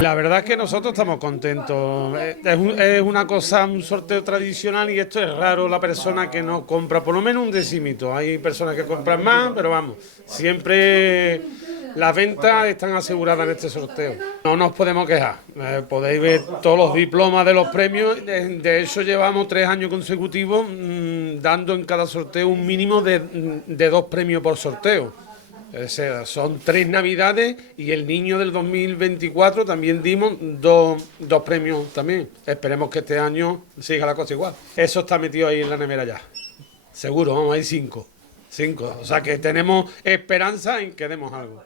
La verdad es que nosotros estamos contentos. Es una cosa, un sorteo tradicional y esto es raro la persona que no compra, por lo menos un decímito. Hay personas que compran más, pero vamos, siempre las ventas están aseguradas en este sorteo. No nos podemos quejar. Podéis ver todos los diplomas de los premios. De hecho, llevamos 3 años consecutivos dando en cada sorteo un mínimo de 2 premios por sorteo. O sea, son 3 navidades y el niño del 2024 también dimos dos premios también. Esperemos que este año siga la cosa igual. Eso está metido ahí en la nevera ya. Seguro, vamos, hay 5. 5. O sea que tenemos esperanza en que demos algo.